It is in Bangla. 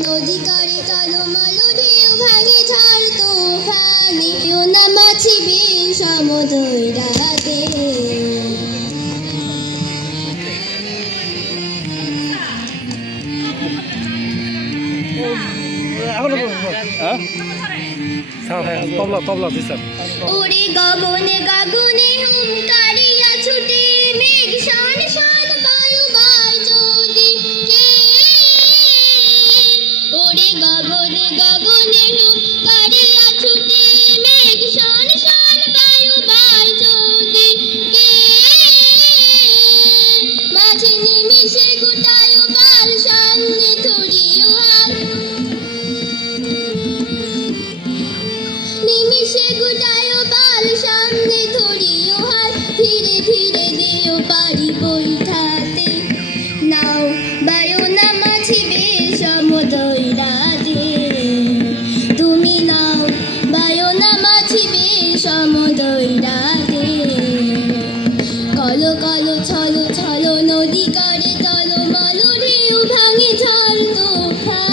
নদী করে টলমল ঢেউ ভাঙে ঝড় তুফানে না মাছিবে সমুদ্র রাতে ওরে গগনে গগনে হুঙ্কারিয়া ছুটে মেঘ শান শান বায়ু বাই যদি কে ওরে গগনে গগনে হুঙ্কারিয়া ছুটে মেঘ শান শান বায়ু বাই যদি কে মাঝে নিমিষে গুটায় বাল সামনে ধরিও হাত নিমিষে গুটায় বাল সামনে ধরিও হাত ধীরে ধীরে দিও পারি বৈঠাতে নাও বায়ু না মাছিবে সমুদয় রাতে তুমি নাও বায়ু না মাছিবে সমুদয় রাতে কলো কলো ছলো ছলো নদী করে টলমল ঢেউ ভাঙে ঝড় তুফান